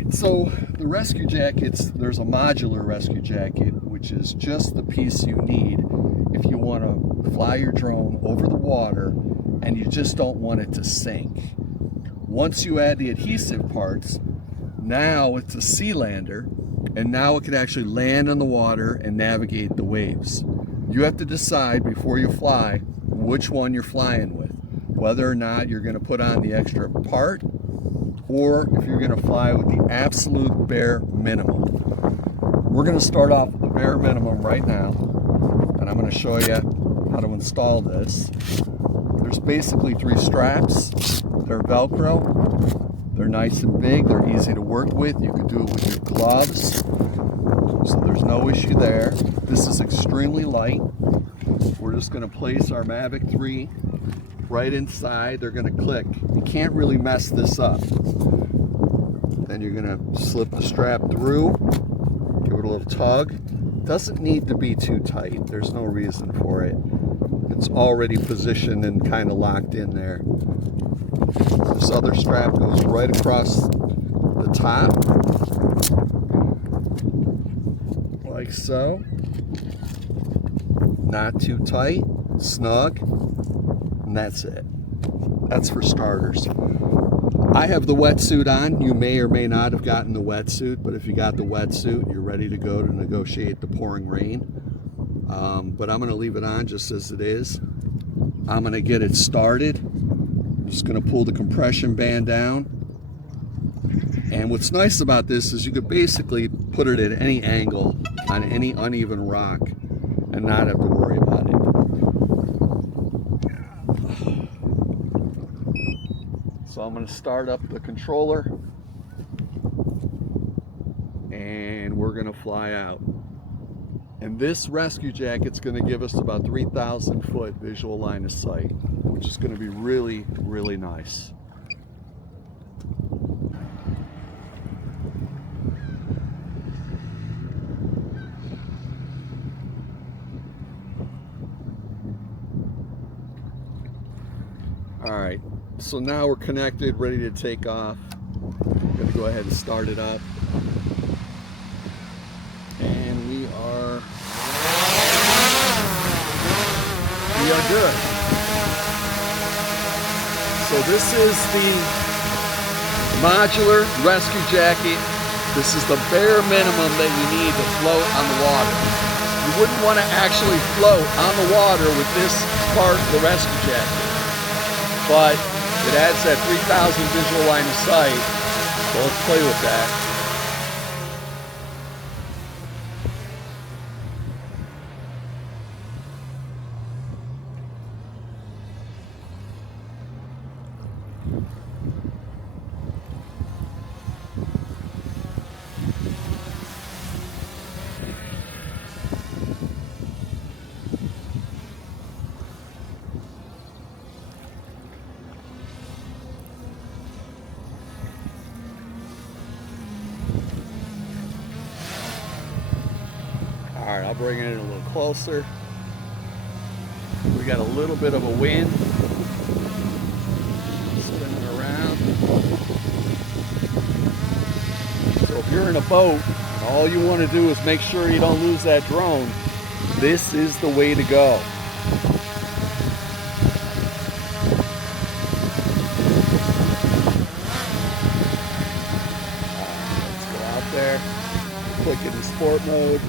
right, so the rescue jackets, there's a modular rescue jacket, which is just the piece you need if you want to fly your drone over the water and you just don't want it to sink. Once you add the adhesive parts, now it's a Sealander, and now it can actually land on the water and navigate the waves. You have to decide before you fly which one you're flying with, whether or not you're going to put on the extra part or if you're going to fly with the absolute bare minimum. We're going to start off with the bare minimum right now, and I'm going to show you how to install this. There's basically 3 straps. They're Velcro. They're nice and big. They're easy to work with. You can do it with your gloves, so there's no issue there. This is extremely light. We're just going to place our Mavic 3 right inside. They're going to click. You can't really mess this up. Then you're going to slip the strap through, give it a little tug. Doesn't need to be too tight. There's no reason for it. It's already positioned and kind of locked in there. This other strap goes right across the top, like so. Not too tight, snug, and that's it. That's for starters. I have the wetsuit on. You may or may not have gotten the wetsuit, but if you got the wetsuit, you're ready to go to negotiate the pouring rain. But I'm going to leave it on just as it is. I'm going to get it started. I'm just going to pull the compression band down. And what's nice about this is you could basically put it at any angle on any uneven rock and not have to worry about it. So I'm going to start up the controller and we're going to fly out. And this rescue jacket's going to give us about 3,000 foot visual line of sight, which is going to be really, really nice. All right, so now we're connected, ready to take off. I'm going to go ahead and start it up. And we are good. So this is the modular rescue jacket. This is the bare minimum that you need to float on the water. You wouldn't want to actually float on the water with this part of the rescue jacket, but it adds that 3,000 visual line of sight, so let's play with that. All right, I'll bring it in a little closer. We got a little bit of a wind spinning around. So if you're in a boat and all you want to do is make sure you don't lose that drone, this is the way to go. Let's go out there, click into sport mode.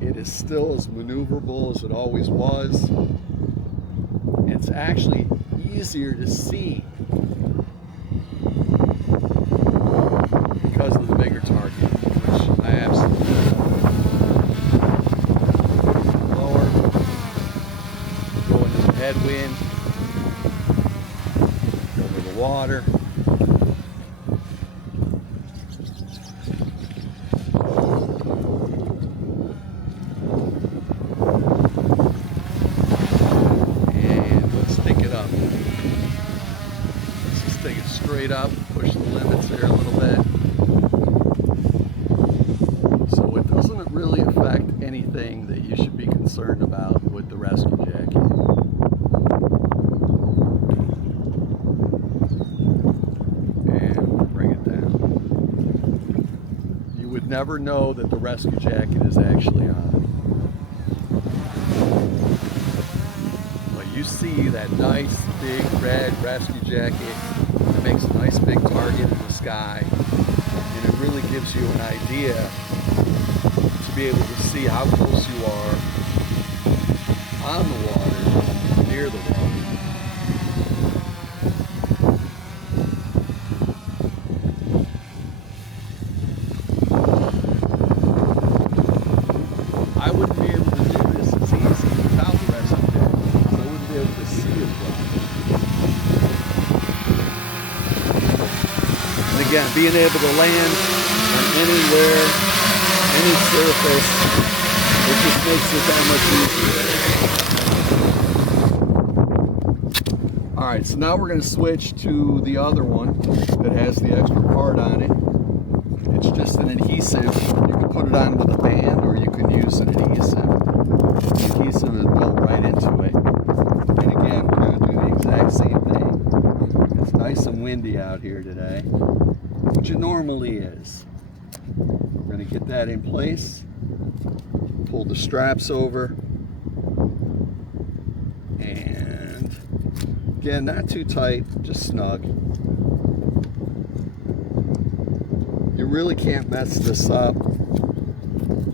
It is still as maneuverable as it always was. It's actually easier to see because of the bigger target, which I absolutely love. Lower, go into the headwind, over the water. Take it straight up, push the limits there a little bit. So it doesn't really affect anything that you should be concerned concerned about with the rescue jacket. And bring it down. You would never know that the rescue jacket is actually on. But you see that nice big red rescue jacket. It makes a nice big target in the sky. And it really gives you an idea to be able to see how close you are on the water, near the water. I wouldn't be able to do this as easy without the rescue jacket, because I wouldn't be able to see as well. And again, being able to land on anywhere, any surface, it just makes it that much easier. Alright, so now we're going to switch to the other one that has the extra part on it. It's just an adhesive. You can put it on with a band, or you can use an adhesive. The adhesive is built right into it. And again, we're going to do the exact same thing. It's nice and windy out here today, which it normally is. We're going to get that in place. Pull the straps over. And again, not too tight, just snug. You really can't mess this up.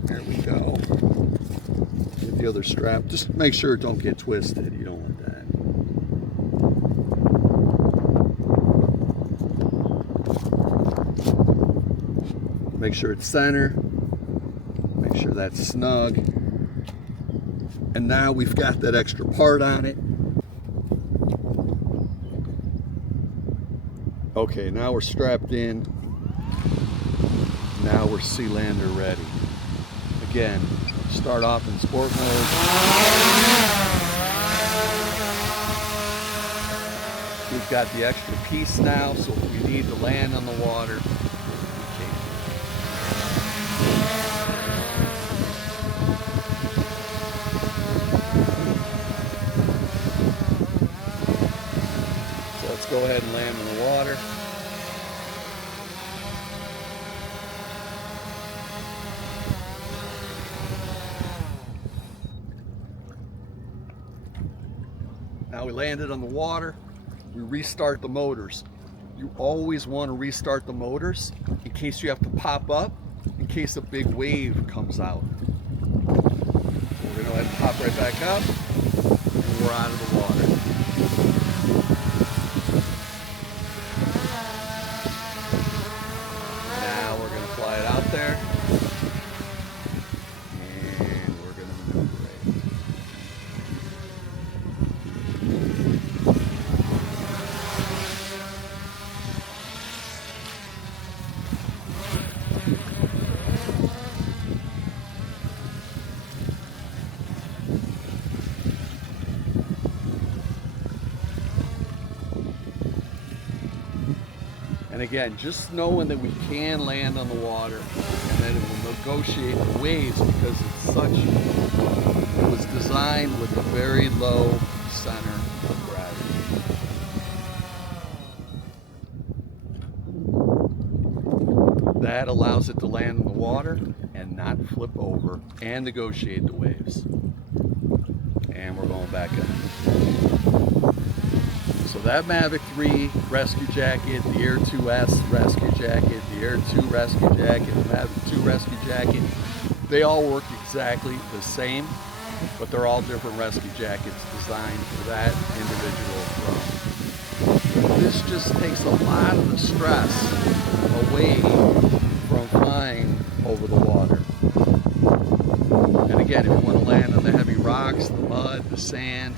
There we go. Get the other strap. Just make sure it don't get twisted. You don't want that. Make sure it's center. Make sure that's snug. And now we've got that extra part on it. Okay, now we're strapped in. Now we're sea lander ready. Again, start off in sport mode. We've got the extra piece now, so if we need to land on the water, we can. So let's go ahead and land in the water. Now we landed on the water, we restart the motors. You always want to restart the motors in case you have to pop up, in case a big wave comes out. So we're going to go ahead and pop right back up, and we're out of the water. Now we're going to fly it out there, and we're going to maneuver it. And again, just knowing that we can land on the water and that it will negotiate the waves because it's such, it was designed with a very low center of gravity. That allows it to land in the water and not flip over and negotiate the waves. And we're going back in. So that Mavic 3 rescue jacket, the Air 2S rescue jacket, the Air 2 rescue jacket, the Mavic 2 rescue jacket, they all work exactly the same, but they're all different rescue jackets designed for that individual drone. This just takes a lot of the stress away from flying over the water. And again, if you want to land on the heavy rocks, the mud, the sand,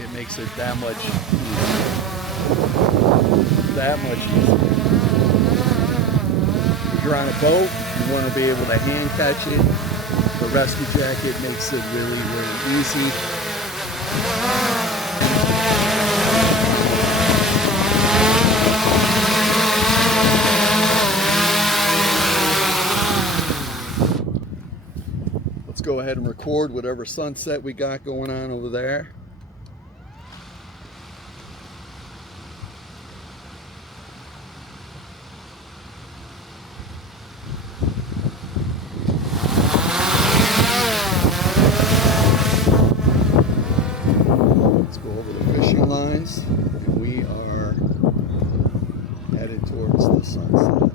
it makes it that much easier. If you're on a boat, you want to be able to hand catch it. The rescue jacket makes it really, really easy. Let's go ahead and record whatever sunset we got going on over there. Let's go over the fishing lines, and we are headed towards the sunset.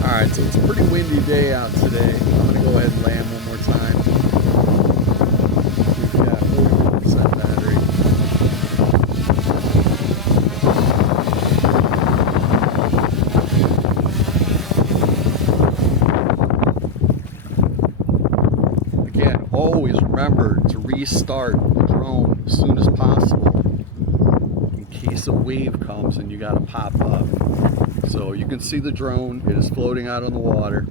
Alright, so it's a pretty windy day out today. I'm going to go ahead and land one more time. We've got 40% battery. Again, always remember to restart the drone as soon as possible in case a wave comes and you got to pop up. So you can see the drone, it is floating out on the water.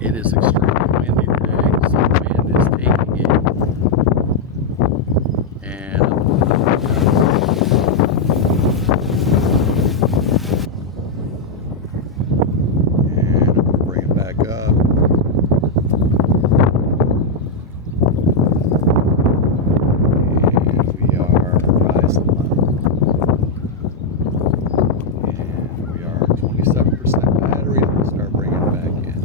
It is extremely windy today, so the wind is taking it. And I'm going to bring it back up. And we are rising level. 27% battery. I'm going to start bringing it back in.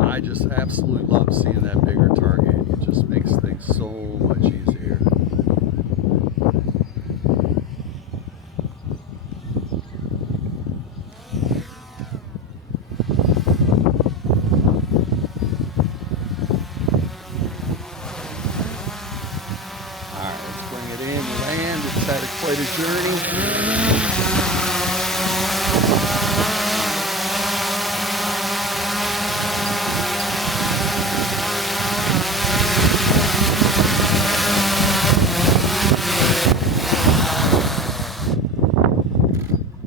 I just absolutely love seeing that bigger target. It just makes things so much easier. In land, it's had quite a journey.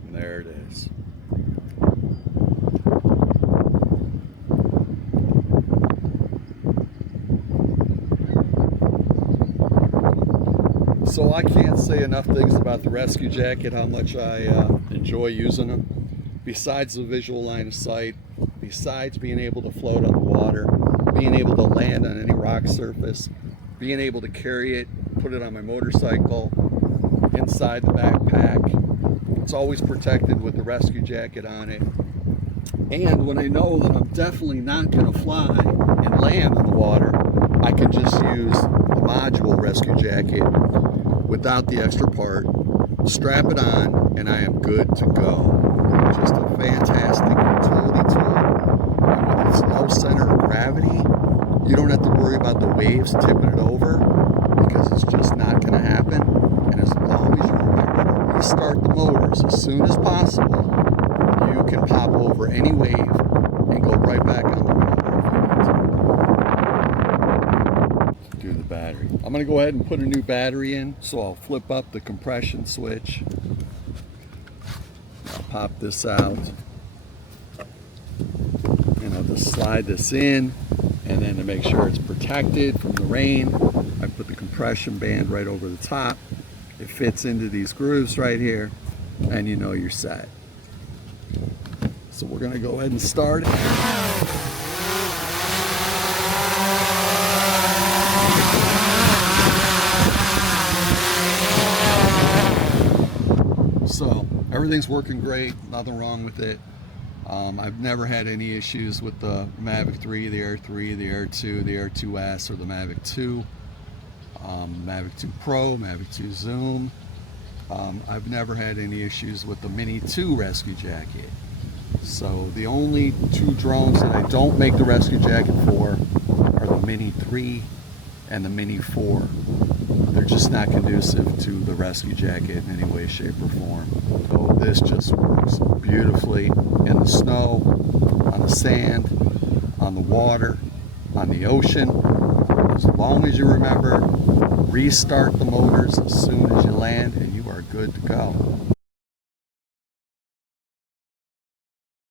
And there it is. So I can't say enough things about the rescue jacket, how much I enjoy using them. Besides the visual line of sight, besides being able to float on the water, being able to land on any rock surface, being able to carry it, put it on my motorcycle, inside the backpack. It's always protected with the rescue jacket on it. And when I know that I'm definitely not going to fly and land in the water, I can just use the Modular rescue jacket without the extra part, strap it on, and I am good to go. Just a fantastic utility tool. And with its low center of gravity, you don't have to worry about the waves tipping it over, because it's just not going to happen. And as long as you remember to restart the motors as soon as possible, you can pop over any wave and go right back on the water if you need to. Do the battery. I'm going to go ahead and put a new battery in, so I'll flip up the compression switch. I'll pop this out, and I'll just slide this in, and then to make sure it's protected from the rain, I put the compression band right over the top. It fits into these grooves right here, and you know you're set. So we're going to go ahead and start it. So everything's working great, nothing wrong with it. I've never had any issues with the Mavic 3, the Air 3, the Air 2, the Air 2S, or the Mavic 2. Mavic 2 Pro, Mavic 2 Zoom. I've never had any issues with the Mini 2 rescue jacket. So the only two drones that I don't make the rescue jacket for are the Mini 3 and the Mini 4. They're just not conducive to the rescue jacket in any way, shape, or form. So this just works beautifully in the snow, on the sand, on the water, on the ocean. As long as you remember, restart the motors as soon as you land, and you are good to go.